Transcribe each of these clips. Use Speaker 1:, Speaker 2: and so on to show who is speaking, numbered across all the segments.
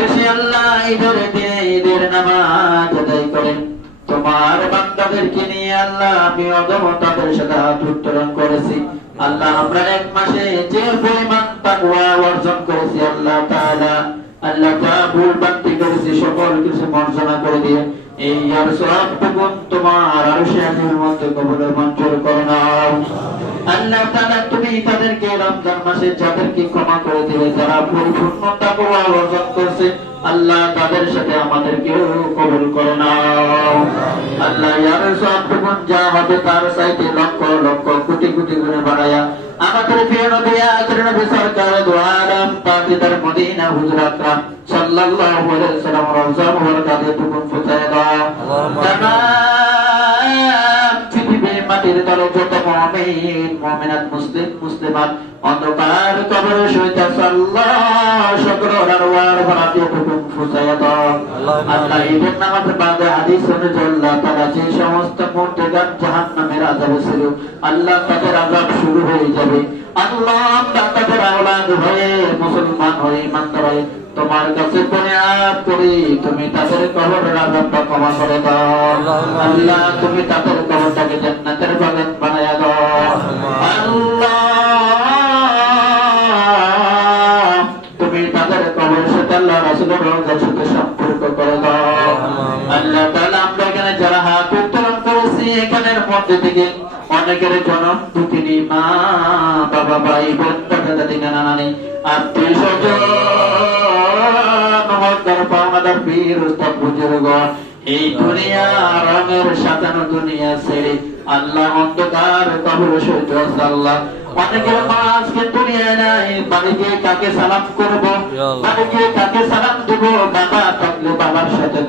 Speaker 1: শেষে আল্লাহ ঈদের ঈদের নামাজ আদায় করেন। তোমার বান্দাদেরকে নিয়ে আল্লাহ আমি তাদের সাথে করেছি। আল্লাহ, আমরা এক মাসে যে পরিমাণ তাকওয়া অর্জন করেছি, আল্লাহ আল্লাহ যা ভুল বান্তি করেছি, সকল কিছু মর্জনা করে দিয়ে এই আর সবটুকু তোমার আর শেখের মধ্যে কবলে মঞ্জুর করে নাও আল্লাহ তাআলা তুমি তাদেরকে রমজান মাসে যাদেরকে ক্ষমা করে দিবে যারা পরিপূর্ণ তাকওয়া অর্জন করছে আল্লাহ তাদের সাথে আমাদেরকেও কবুল করে নাও। আল্লাহ ইয়ার সবটুকু যা হবে তার সাইতে লক্ষ লক্ষ কোটি কোটি গুণে বাড়ায়া আমাদের প্রিয় নবী আখির নবী সরকার দু আলম তাকিদার মদিনা হুজুর আকরাম সাল্লাল্লাহু আলাইহি ওয়াসাল্লাম রওজা মুবারকাতে দাও। তামাম পৃথিবীর মাটির মুমিন মুমিনাত মুসলিম মুসলিমাত অন্ধকার কবরে সইতা সাল্লাহ শুকর আরওয়ার বারাতে টুকুন আল্লাহ ঈদের নামাজ বাদে হাদিস অনুযায়ী আল্লাহ তাআলা যে সমস্ত মুর্তেগান জাহান্নামের আযাবে ছিল আল্লাহ তাদের আযাব শুরু হয়ে যাবে। আল্লাহ তাদের আওলাদ হয়ে তুমি তাদের কবরের আযাবটা ক্ষমা করে দাও। আল্লাহ, তুমি আমরা যারা হাত উত্তোলন করেছি, এখানের মধ্যে থেকে অনেকের জনম দুঃখিনী মা, বাবা, ভাই, বোন দাদা দাদি নানা নানি আত্মীয় স্বজন মহদ্দার পাওনাদার পীর উস্তাদ বুজুর্গ এই দুনিয়া রঙের সাজানো দুনিয়া ছেড়ে আল্লাহ অন্ধকার কবর আছে আল্লাহ অনেকের মা আজকে দুনিয়ায় নাই বাড়ি গিয়ে কাকে সালাম করব? বাড়ি গিয়ে কাকে সালাম দেব? বাবা থাকলে বাবার সাথে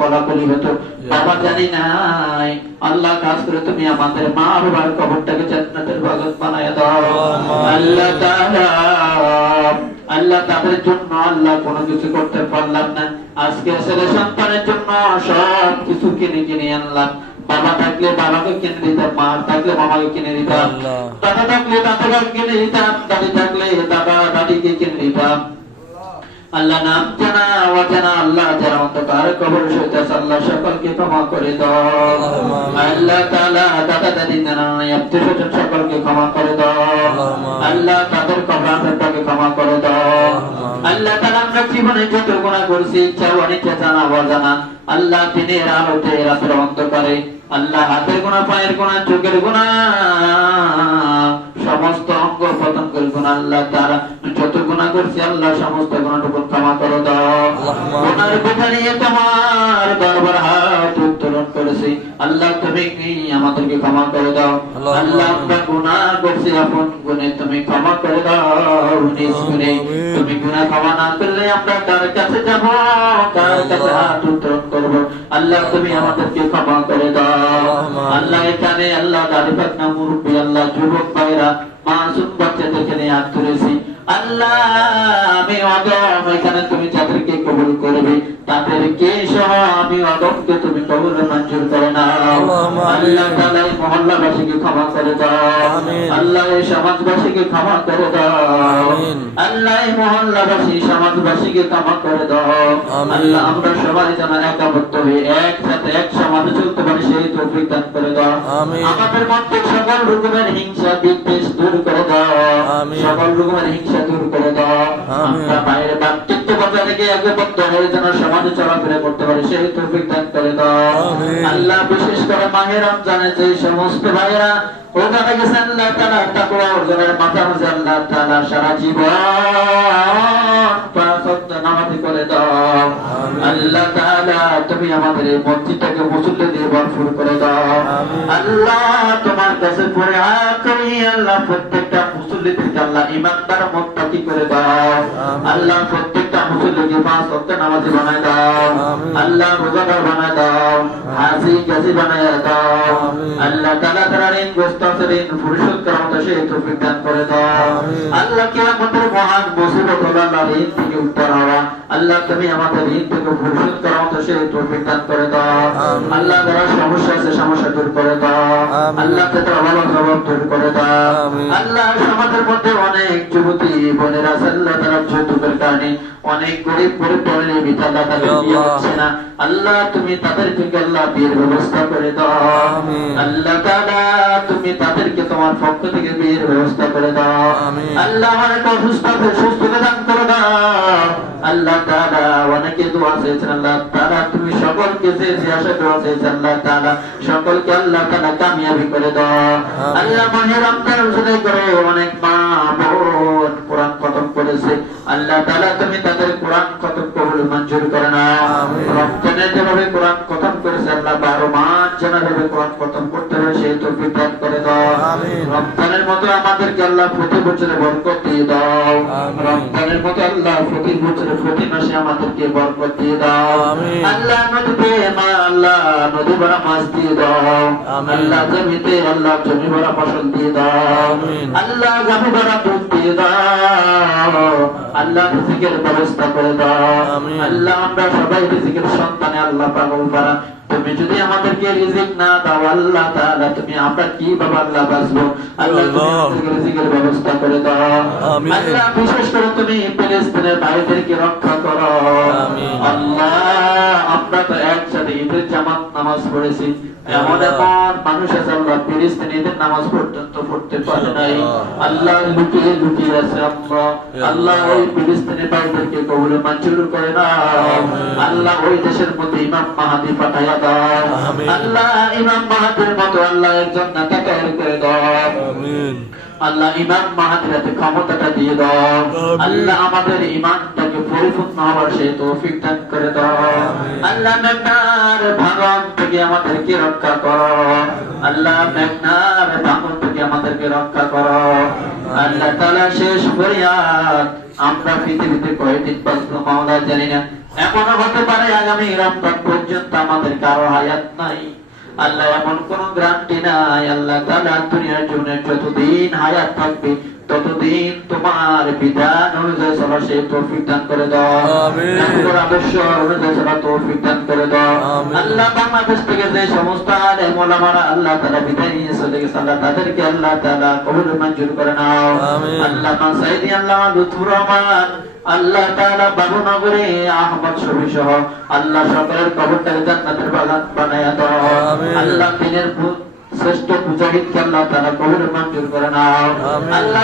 Speaker 1: হতো। বাবা জানি নাই আল্লাহ কাজ করে তুমি আমাদের মা বাবার কবরটাকে জান্নাতের বাগান বানায় দাও। আল্লাহ তাআলা আল্লাহ তাদের জন্য আল্লাহ কোনো কিছু করতে পারলাম না। আজকে ছেলে সন্তানের জন্য সব কিছু কিনে কিনে আনলাম। বাবা থাকলে বাবাকে কিনে দিতাম মা থাকলে মামাকে কিনে দিতাম।
Speaker 2: আল্লাহ।
Speaker 1: দাদা থাকলে দাদাকে কিনে দিতাম দাদি থাকলে দাদা দাদিকে কিনে দিতাম। আল্লাহ নাম জানা অজানা আল্লাহ যারা অন্ধকার কবর সহিত আল্লাহ সকলকে ক্ষমা করে দাও। আল্লাহ তাআলা দাদা দাদি আত্মীয় স্বজন সকলকে ক্ষমা করে দাও। আল্লাহ তাদের কবরানটাকে ক্ষমা করে দাও। আল্লাহ আমরা জীবনে যত গুনাহ করছি ইচ্ছা অনিচ্ছা জানা। অজানা আল্লাহ দিনের আলোতে রাতের অন্ধকারে আল্লাহ হাতের গুনাহ পায়ের চোখের সমস্ত অঙ্গ প্রত্যঙ্গের আল্লাহ তাআলা যত গুনাহ করছি আল্লাহ সমস্ত গুনাহটুকু ক্ষমা করে দাও। গুনার কথা নিয়ে তোমার দরবার হাত উত্তোলন করেছি। আল্লাহ তুমি আমাদেরকে ক্ষমা করে দাও। আল্লাহ আমরা গুনাহ করছি আপন গুণে তুমি ক্ষমা করে দাও। নিজ গুণে তুমি গুনাহ ক্ষমা না করলে আমরা কার কাছে যাব? কার কাছে হাত উত্তোলন করব? আল্লাহ তুমি আমাদেরকে ক্ষমা করে দাও। আল্লাহ এখানে আল্লাহ দাদি পাকনা মুরব্বী আল্লাহ যুবক ভাইরা মাসুম বাচ্চাদেরকে নিয়ে হাত তুলেছি আল্লাহ আমি অদম এখানে তুমি যাদেরকে কবুল করবে কবুল মঞ্জুর করে নাও আল্লাহ তাআলা এই মহল্লাবাসীকে ক্ষমা করে দাও। আল্লাহ এই সমাজবাসীকে ক্ষমা করে দাও। আল্লাহ এই মহল্লাবাসী সমাজবাসীকে ক্ষমা করে দাও। আল্লাহ আমরা সবাই যেন একাবদ্ধ হয়ে একসাথে এক সমাজে চলতে পারি সেই তৌফিক দান করে দাও। আমাদের মধ্যে সকল রকমের হিংসা বিদ্বেষ দূর করে দাও। সকল রকমের হিংসা দূর করে দাও। আমরা বাইরে বাক্তিত্ব রেখে একবদ্ধ হয়ে যেন সমাজে চলাফেরা করতে পারি সেই তৌফিক দান করে দাও। আল্লাহ বিশেষ করে মাহে রমজানে যে সমস্ত ভাইয়েরা ওখানে গেছেন আল্লাহ তাআলা তাকওয়া অর্জনের মাথা মাঝে আল্লাহ তাআলা সারা জীবন পাঁচ ওয়াক্ত করে দাও। আল্লাহ তাআলা তুমি আমাদের এই মসজিদটাকে মুসল্লি দিয়ে ভরপুর করে দাও। আল্লাহ তোমার কাছে পড়ে আল্লাহ প্রত্যেকটা মুসল্লি থেকে আল্লাহ ইমানদার মুত্তাকি করে দাও। আল্লাহ পাঁচ নামাজি বানায় দাও। আল্লাহ রোজাদার বানায় দাও। হাসি কাজী বানায় দাও।
Speaker 2: আমিন।
Speaker 1: আল্লাহ তাআলা তারা ঋণ গ্রস্ত ঋণ পরিশোধ করার মতো সেই তৌফিক দান করে দাও। আল্লাহ কি আমাদের মহান মুসিবত হলো আল্লাহ ঋণ থেকে উত্তর হওয়া। আল্লাহ তুমি আমাদের ঋণ থেকে পরিশোধ করার মতো সেই তৌফিক দান করে দাও। আল্লাহ যারা সমস্যা আছে সমস্যা দূর করে দাও। আল্লাহ তাদের অভাব অভাব দূর করে দাও। আল্লাহ সমাজের মধ্যে অনেক যুবতী বোনেরা আল্লাহ তারা যৌতুকের কারণে অনেক গরিব গরিব পড়লে বিদ্যালয় তাদের বিয়ে হচ্ছে না। আল্লাহ তুমি তাদের থেকে আল্লাহ বিয়ের ব্যবস্থা করে দাও। আল্লাহ তাআলা তুমি তাদেরকে তোমার পক্ষ থেকে বিয়ের ব্যবস্থা করে দাও। আল্লাহ অনেক অসুস্থ সুস্থতা দান করে দাও। আল্লাহ তাআলা অনেকে দোয়া চেয়েছেন আল্লাহ তাআলা তুমি সকলকে যে যে আশা দোয়া চেয়েছেন আল্লাহ তাআলা সকলকে আল্লাহ তাআলা কামিয়াবি করে দাও। আল্লাহ মাহে রমজান করে অনেক মা বোন কোরআন করেছে আল্লাহ তাআলা তুমি তাদের কোরআন খতম কবুল মঞ্জুর করে নাও
Speaker 2: আমিন।
Speaker 1: রমজানে যেভাবে কোরআন খতম করেছে আল্লাহ বারো মাস যেভাবে কোরআন খতম করতে হবে সেই তৌফিক দান করে দাও। রমজানের মতো আমাদেরকে আল্লাহ প্রতি বছরে বরকত দিয়ে দাও। রমজানের মতো আল্লাহ প্রতি বছরে প্রতি মাসে আমাদেরকে বরকত দিয়ে দাও। আল্লাহ নদীতে মা আল্লাহ নদী ভরা মাছ দিয়ে দাও। আল্লাহ জমিতে আল্লাহ জমি ভরা ফসল দিয়ে দাও। আল্লাহ গাভী ভরা দুধ দিয়ে দাও আল্লাহ রিজিকের ব্যবস্থা করে দাও। আল্লাহ আমরা সবাই রিজিকের সন্তানে আল্লাহ পাগল পারা তুমি যদি আমাদেরকে রিজিক না দাও আল্লাহ তাআলা তুমি আমরা কি বাবা আল্লাহ বাঁচবো? আল্লাহ তুমি আমাদেরকে রিজিকের ব্যবস্থা করে দাও।
Speaker 2: আমিন।
Speaker 1: আল্লাহ বিশেষ করে তুমি ফিলিস্তিনের ভাইদেরকে রক্ষা করো।
Speaker 2: আমিন।
Speaker 1: আল্লাহ আমরা তো একসাথে ঈদের জামাত নামাজ পড়েছি। এমন। এমন মানুষ আছে আল্লাহ ফিলিস্তিন ঈদের নামাজ পর্যন্ত পড়তে পারে নাই।
Speaker 2: আল্লাহ।
Speaker 1: লুকিয়ে লুকিয়ে আছে আল্লাহ। আল্লাহ ওই ফিলিস্তিনের ভাইদেরকে কবুলে মঞ্জুর করে না। আল্লাহ ওই দেশের মধ্যে ইমাম মাহাদি পাঠাইয়া দাও। আল্লাহ ইমাম মাহাদির মতো আল্লাহ একজন নেতা তৈরি করে দাও।
Speaker 2: আমিন।
Speaker 1: আল্লাহ ইমান মাহাদিরাতে ক্ষমতাটা দিয়ে দাও। আল্লাহ আমাদের ইমানটাকে পরিপূর্ণ হওয়ার সেই তৌফিক দান করে দাও। আল্লাহ মেঘনার ভাঙন থেকে আমাদেরকে রক্ষা করো। আল্লাহ মেঘনার ভাঙন থেকে আমাদেরকে রক্ষা করো। আল্লাহ তাআলা শেষ ফরিয়াদ আমরা পৃথিবীতে কয়দিন বাঁচবো মাওলা জানি না। এমনও হতে পারে আগামী রমজান পর্যন্ত আমাদের কারও হায়াত নাই। আল্লাহ এমন কোন গ্রান্টি নাই। আল্লাহ তালা দুনিয়ার জীবনের যতদিন হায়াত থাকবে ততদিন তোমার বিধান অনুযায়ী চলা সেই তৌফিক দান করে দাও। আদর্শ অনুযায়ী চলা তৌফিক দান করে দাও। আল্লাহ বাংলাদেশ থেকে যে সমস্ত আল্লাহ তাআলা বিদায় নিয়ে চলে গেছে আল্লাহ তাদেরকে আল্লাহ তাআলা কবুল মঞ্জুর করে নাও। আল্লাহ সাইদি আল্লাহ লুৎফুর রহমান আল্লাহ তাআলা বাবুনগরে আহমদ শফি সহ আল্লাহ সকলের কবরটাকে জান্নাতের বাগান বানায়া দাও। আল্লাহ দিনের শ্রেষ্ঠ মুজাহিদকে আল্লাহ তাআলা কবুল মঞ্জুর করে নাও। আল্লাহ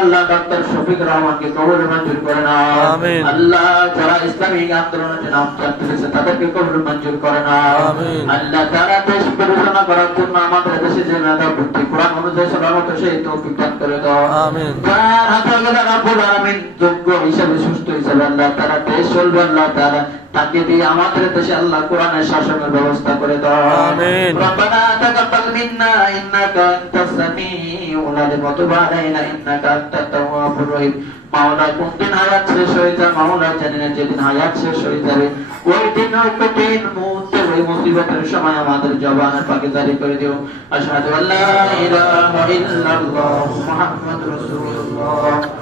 Speaker 1: আল্লাহ ডক্টর শফিক রহমানকে কবুল মঞ্জুর করে নাও।
Speaker 2: আমিন।
Speaker 1: আল্লাহ যারা আন্দোলনে নাম চাচ্ছে তাদেরকে কবুল মঞ্জুর করে নাও।
Speaker 2: আমিন।
Speaker 1: আল্লাহ তারা দেশ পরিচালনা করার জন্য আমাদের দেশে যে বুদ্ধি কোরআন অনুযায়ী সেই তৌফিক দান করে দাও।
Speaker 2: আমিন।
Speaker 1: যার হাতে গেলে রাব্বুল আলামিন যোগ্য হিসাবে সুস্থ হিসাবে আল্লাহ তারা দেশ চলবে আল্লাহ তারা তাকে দিয়ে আমাদের দেশে আল্লাহ কোরআনের শাসনের ব্যবস্থা করে দাও।
Speaker 2: আমিন।
Speaker 1: রব্বানা তাকাব্বাল মিন্না ইন্নাকা আনতাস সামিউল আলিম তুব আলাইনা ইন্নাকা আনতাত তাওয়াবুর রহিম মাওলা কোন দিন হায়াত শেষ হয়ে যায় মাওলা জানি না যেদিন হায়াত শেষ হয়ে যাবে। ওই দিন ওই কঠিন মুহূর্তে, ওই মুসিবতের সময় আমাদের জবানের পাকে জারি করে দিও। আশহাদু আল্লা ইলাহা ইল্লাল্লাহ মুহাম্মাদুর রাসূলুল্লাহ।